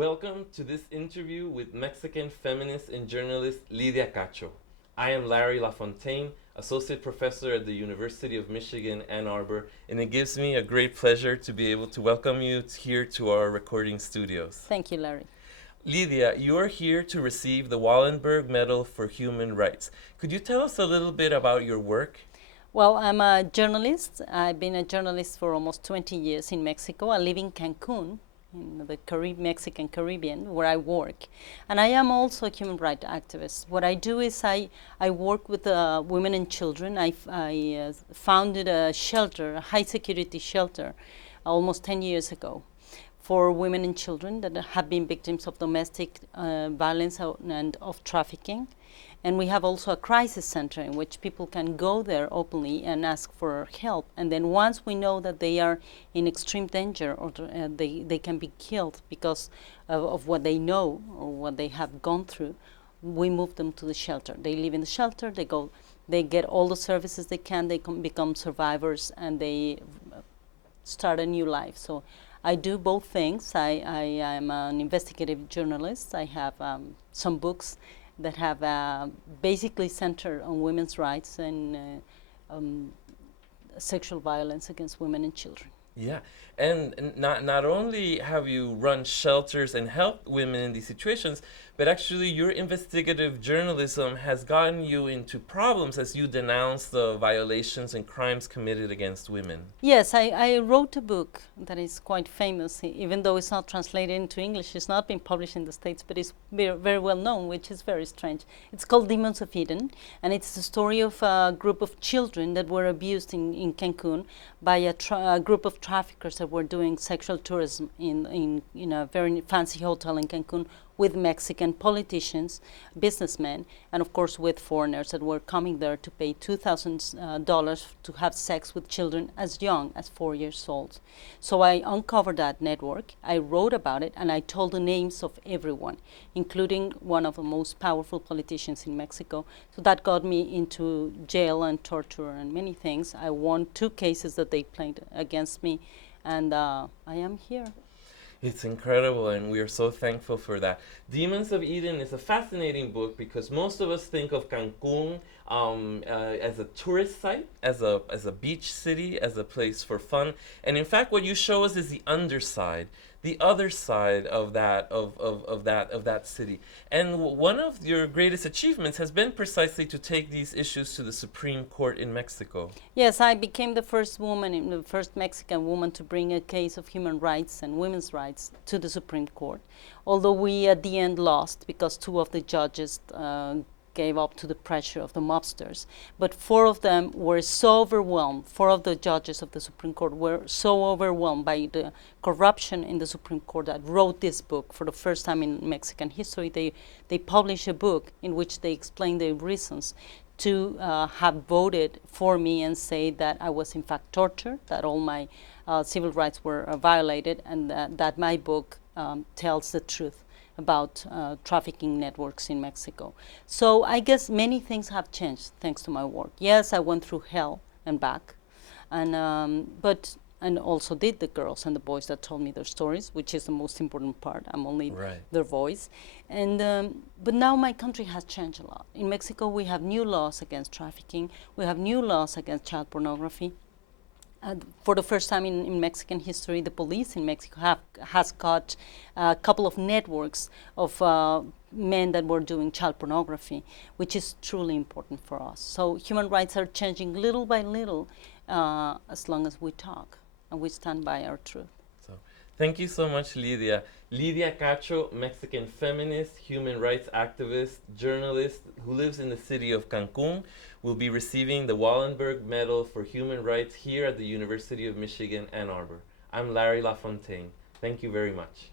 Welcome to this interview with Mexican feminist and journalist Lydia Cacho. I am Larry LaFontaine, Associate Professor at the University of Michigan, Ann Arbor, and it gives me a great pleasure to be able to welcome you here to our recording studios. Thank you, Larry. Lydia, you are here to receive the Wallenberg Medal for Human Rights. Could you tell us a little bit about your work? Well, I'm a journalist. I've been a journalist for almost 20 years in Mexico. I live in Cancun, in the Mexican Caribbean, where I work. And I am also a human rights activist. What I do is I work with women and children. I founded a shelter, a high security shelter, almost 10 years ago, for women and children that have been victims of domestic violence and of trafficking. And we have also a crisis center in which people can go there openly and ask for help. And then once we know that they are in extreme danger or they can be killed because of what they know or what they have gone through, we move them to the shelter. They live in the shelter, they get all the services they can, they become survivors, and they start a new life. So I do both things. I am an investigative journalist. I have some books that have basically centered on women's rights and sexual violence against women and children. Yeah, and not only have you run shelters and helped women in these situations, but actually your investigative journalism has gotten you into problems as you denounce the violations and crimes committed against women. Yes, I wrote a book that is quite famous, even though it's not translated into English. It's not been published in the States, but it's very well known, which is very strange. It's called Demons of Eden, and it's the story of a group of children that were abused in Cancun by a group of traffickers that were doing sexual tourism in a very fancy hotel in Cancun with Mexican politicians, businessmen, and of course with foreigners that were coming there to pay $2,000 to have sex with children as young as 4 years old. So I uncovered that network, I wrote about it, and I told the names of everyone, including one of the most powerful politicians in Mexico. So that got me into jail and torture and many things. I won 2 cases that they played against me, and I am here. It's incredible, and we are so thankful for that. Demons of Eden is a fascinating book because most of us think of Cancun as a tourist site, as a beach city, as a place for fun. And in fact, what you show us is the underside, the other side of that city. And one of your greatest achievements has been precisely to take these issues to the Supreme Court in Mexico. Yes, I became the first woman, the first Mexican woman to bring a case of human rights and women's rights to the Supreme Court. Although we at the end lost because 2 of the judges gave up to the pressure of the mobsters. But 4 of them were so overwhelmed, 4 of the judges of the Supreme Court were so overwhelmed by the corruption in the Supreme Court that wrote this book for the first time in Mexican history. They published a book in which they explain the reasons to have voted for me and say that I was in fact tortured, that all my civil rights were violated, and that my book tells the truth about trafficking networks in Mexico. So I guess many things have changed thanks to my work. Yes, I went through hell and back, and also did the girls and the boys that told me their stories, which is the most important part. I'm only their voice. And but now my country has changed a lot. In Mexico, we have new laws against trafficking. We have new laws against child pornography. For the first time in Mexican history, the police in Mexico has caught a couple of networks of men that were doing child pornography, which is truly important for us. So human rights are changing little by little as long as we talk and we stand by our truth. So, thank you so much, Lydia. Lydia Cacho, Mexican feminist, human rights activist, journalist who lives in the city of Cancun, will be receiving the Wallenberg Medal for Human Rights here at the University of Michigan, Ann Arbor. I'm Larry LaFontaine. Thank you very much.